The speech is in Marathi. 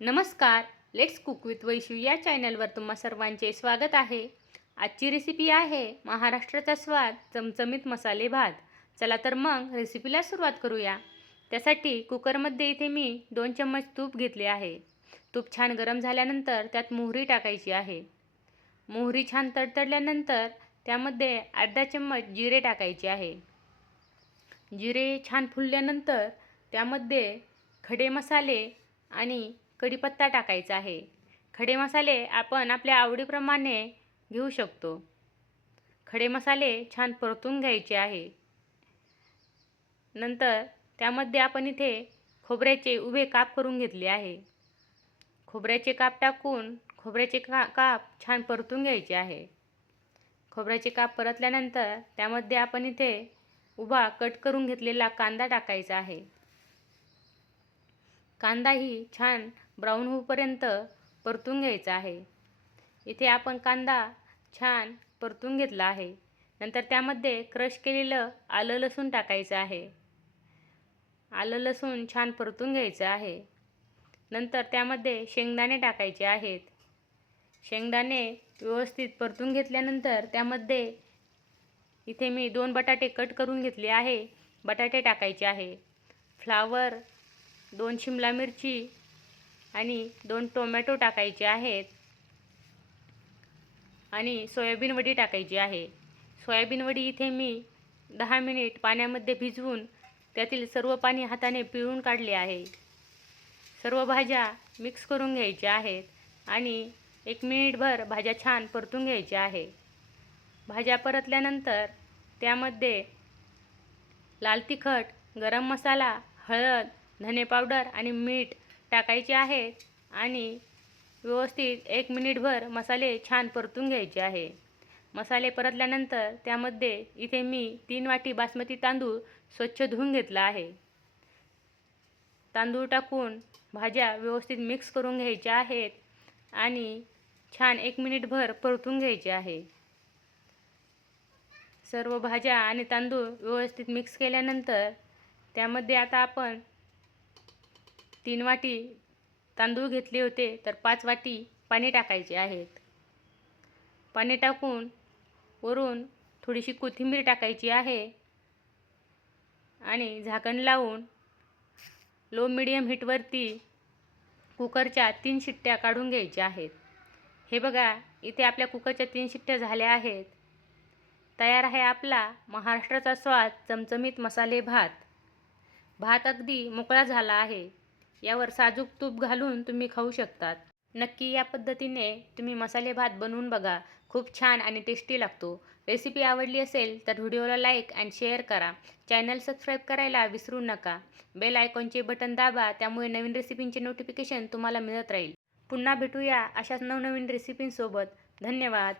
नमस्कार. लेट्स कुक विथ वैशू या चॅनलवर तुम्हा सर्वांचे स्वागत आहे. आजची रेसिपी आहे महाराष्ट्राचा स्वाद चमचमीत मसाले भात. चला तर मग रेसिपीला सुरुवात करूया. त्यासाठी कुकरमध्ये इथे मी 2 चम्मच तूप घेतले आहे. तूप छान गरम झाल्यानंतर त्यात मोहरी टाकायची आहे. मोहरी छान तडतडल्यानंतर त्यामध्ये अर्धा चम्मच जिरे टाकायचे आहे. जिरे छान फुलल्यानंतर त्यामध्ये खडे मसाले आणि कढीपत्ता टाकायचा आहे. खडे मसाले आपण आपल्या आवडीप्रमाणे घेऊ शकतो. खडे मसाले छान परतून घ्यायचे आहे. नंतर त्यामध्ये आपण इथे खोबऱ्याचे उभे काप करून घेतले आहे. खोबऱ्याचे काप टाकून खोबऱ्याचे काप छान परतून घ्यायचे आहे. खोबऱ्याचे काप परतल्यानंतर त्यामध्ये आपण इथे उभा कट करून घेतलेला कांदा टाकायचा आहे. कांदाही छान ब्राऊन होईपर्यंत परतून घ्यायचा आहे. इथे आपण कांदा छान परतून घेतला आहे. नंतर त्यामध्ये क्रश केलेलं आलं लसूण टाकायचं आहे. आलं लसूण छान परतून घ्यायचं आहे. नंतर त्यामध्ये शेंगदाणे टाकायचे आहेत. शेंगदाणे व्यवस्थित परतून घेतल्यानंतर त्यामध्ये इथे मी 2 बटाटे कट करून घेतले आहे. बटाटे टाकायचे आहे. फ्लावर, 2 शिमला मिरची आणि 2 टोमॅटो टाकायचे आहेत आणि सोयाबीन वडी टाकायची आहे. सोयाबीन वडी इथे मी 10 मिनिट पाण्यामध्ये भिजवून त्यातील सर्व पाणी हाताने पिळून काढले आहे. सर्व भाज्या मिक्स करून घ्यायच्या आहेत आणि 1 मिनिटभर भाज्या छान परतून घ्यायच्या आहे. भाज्या परतल्यानंतर त्यामध्ये लाल तिखट, गरम मसाला, हळद, धने पावडर आणि मीठ टाकायचे आहेत आणि व्यवस्थित 1 मिनिटभर मसाले छान परतून घ्यायचे आहे. मसाले परतल्यानंतर त्यामध्ये इथे मी 3 वाटी बासमती तांदूळ स्वच्छ धुवून घेतला आहे. तांदूळ टाकून भाज्या व्यवस्थित मिक्स करून घ्यायच्या आहेत आणि छान 1 मिनिटभर परतून घ्यायचे आहे. सर्व भाज्या आणि तांदूळ व्यवस्थित मिक्स केल्यानंतर त्यामध्ये आता आपण 3 वाटी तांदूळ घेतले होते तर 5 वाटी पाणी टाकायचे आहेत. पाणी टाकून वरून थोडीशी कोथिंबीर टाकायची आहे आणि झाकण लावून लो मीडियम हीटवरती कुकरच्या 3 शिट्ट्या काढून घ्यायच्या आहेत. हे बघा, इथे आपल्या कुकरच्या 3 शिट्ट्या झाल्या आहेत. तयार आहे आपला महाराष्ट्राचा स्वाद चमचमीत मसाले भात. भात अगदी मोकळा झाला आहे. यावर साजूक तूप घालून तुम्ही खाऊ शकतात. नक्की या पद्धतीने तुम्ही मसाले भात बनवून बघा. खूप छान आणि टेस्टी लागतो. रेसिपी आवडली असेल तर व्हिडिओला लाईक आणि शेअर करा. चॅनल सबस्क्राईब करायला विसरू नका. बेल आयकॉनचे बटन दाबा, त्यामुळे नवीन रेसिपींचे नोटिफिकेशन तुम्हाला मिळत राहील. पुन्हा भेटूया अशाच नवनवीन रेसिपींसोबत. धन्यवाद.